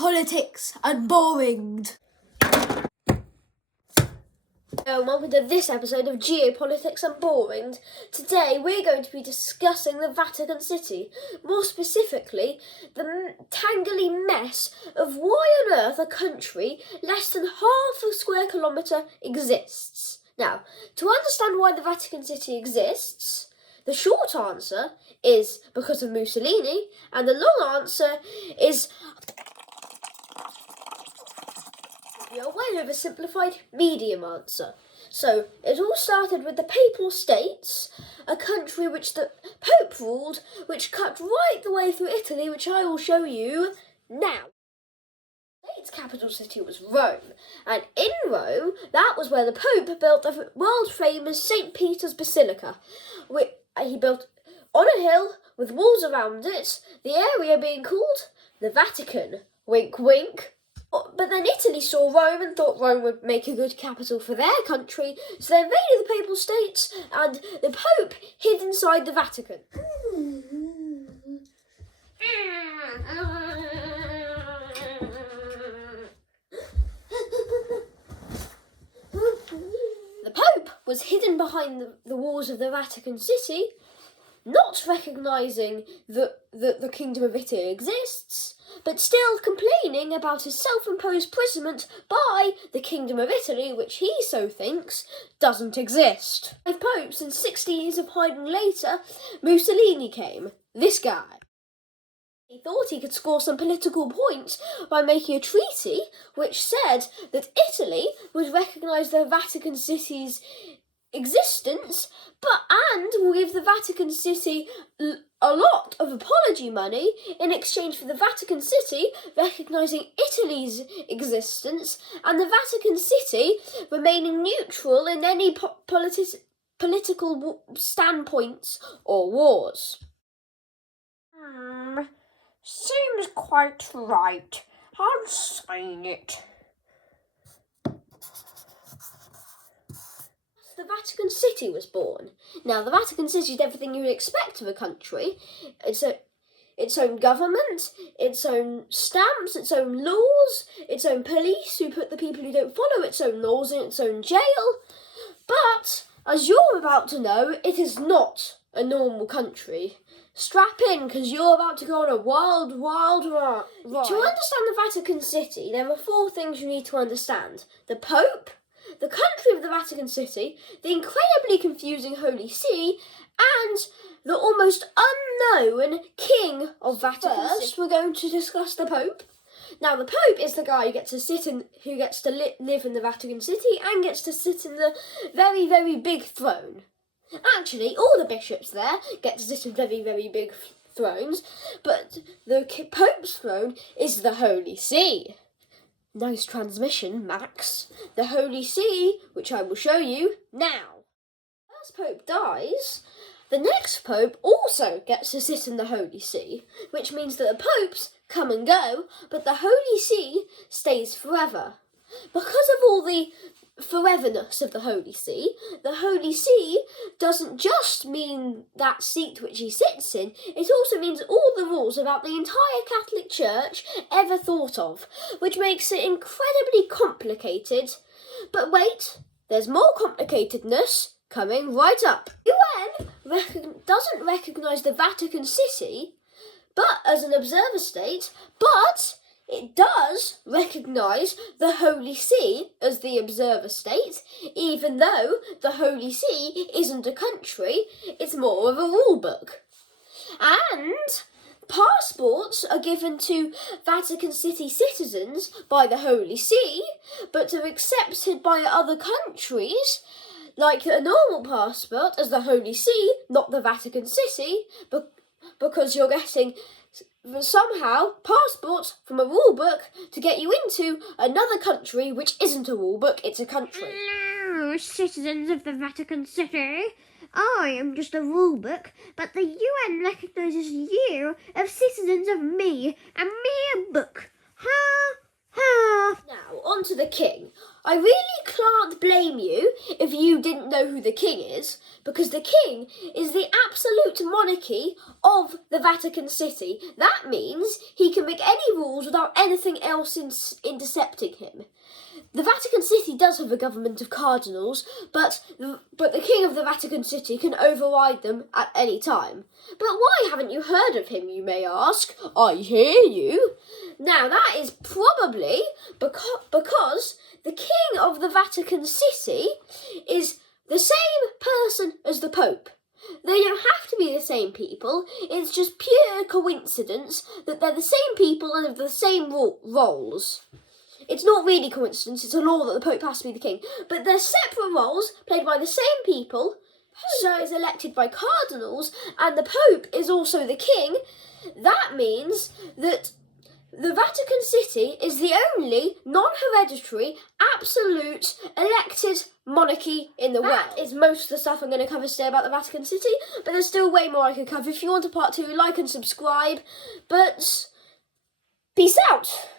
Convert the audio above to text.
Politics and boring. Hello and welcome to this episode of Geopolitics and Boring. Today we're going to be discussing the Vatican City, more specifically the tangly mess of why on earth a country less than half a square kilometre exists. Now, to understand why the Vatican City exists, the short answer is because of Mussolini, and the long answer is a way oversimplified medium answer. So, it all started with the Papal States, a country which the Pope ruled, which cut right the way through Italy, which I will show you now. The state's capital city was Rome, and in Rome, that was where the Pope built the world-famous St. Peter's Basilica. He built on a hill with walls around it, the area being called the Vatican. Wink, wink. But then Italy saw Rome and thought Rome would make a good capital for their country, so they invaded the Papal States, and the Pope hid inside the Vatican. The Pope was hidden behind the walls of the Vatican City, not recognising that the Kingdom of Italy exists, but still complaining about his self-imposed imprisonment by the Kingdom of Italy, which he so thinks doesn't exist. 5 popes and 60 years of hiding later, Mussolini came. This guy. He thought he could score some political points by making a treaty which said that Italy would recognise the Vatican City's existence, and will give the Vatican City a lot of apology money in exchange for the Vatican City recognising Italy's existence and the Vatican City remaining neutral in any political standpoints or wars. Seems quite right. I'll sign it. The Vatican City was born. Now, the Vatican City is everything you would expect of a country. It's its own government, its own stamps, its own laws, its own police who put the people who don't follow its own laws in its own jail. But, as you're about to know, it is not a normal country. Strap in, because you're about to go on a wild ride. To understand the Vatican City, there are 4 things you need to understand. The Pope, the country of the Vatican City, the incredibly confusing Holy See, and the almost unknown King of Vatican City. First, we're going to discuss the Pope. Now, the Pope is the guy who gets to live in the Vatican City and gets to sit in the very, very big throne. Actually, all the bishops there get to sit in very, very big thrones, but the Pope's throne is the Holy See. Nice transmission, Max. The Holy See, which I will show you now. As Pope dies, the next Pope also gets to sit in the Holy See, which means that the Popes come and go, but the Holy See stays forever. Because of all the foreverness of the Holy See doesn't just mean that seat which he sits in, it also means all the rules about the entire Catholic Church ever thought of, which makes it incredibly complicated. But wait, there's more complicatedness coming right up. The UN doesn't recognise the Vatican City as an observer state, but it does recognise the Holy See as the observer state, even though the Holy See isn't a country, it's more of a rule book. And passports are given to Vatican City citizens by the Holy See, but are accepted by other countries, like a normal passport, as the Holy See, not the Vatican City, because you're getting somehow passports from a rule book to get you into another country which isn't a rule book, it's a country. Hello, citizens of the Vatican City. I am just a rule book, but the UN recognises you as citizens of me, and me a book. Ha, ha. Now, on to the king. I really can't blame you if you didn't know who the king is, because the king is the absolute monarchy of the Vatican City. That means he can make any rules without anything else intercepting him. The Vatican City does have a government of cardinals, but the king of the Vatican City can override them at any time. But why haven't you heard of him, you may ask? I hear you. Now, that is probably because the king of the Vatican City is the same person as the Pope. They don't have to be the same people, it's just pure coincidence that they're the same people and have the same roles. It's not really coincidence, it's a law that the Pope has to be the king. But they're separate roles, played by the same people. So is elected by cardinals, and the Pope is also the king. That means that the Vatican City is the only non-hereditary, absolute, elected monarchy in the world. That is most of the stuff I'm going to cover today about the Vatican City, but there's still way more I could cover. If you want a part 2, like and subscribe. But peace out!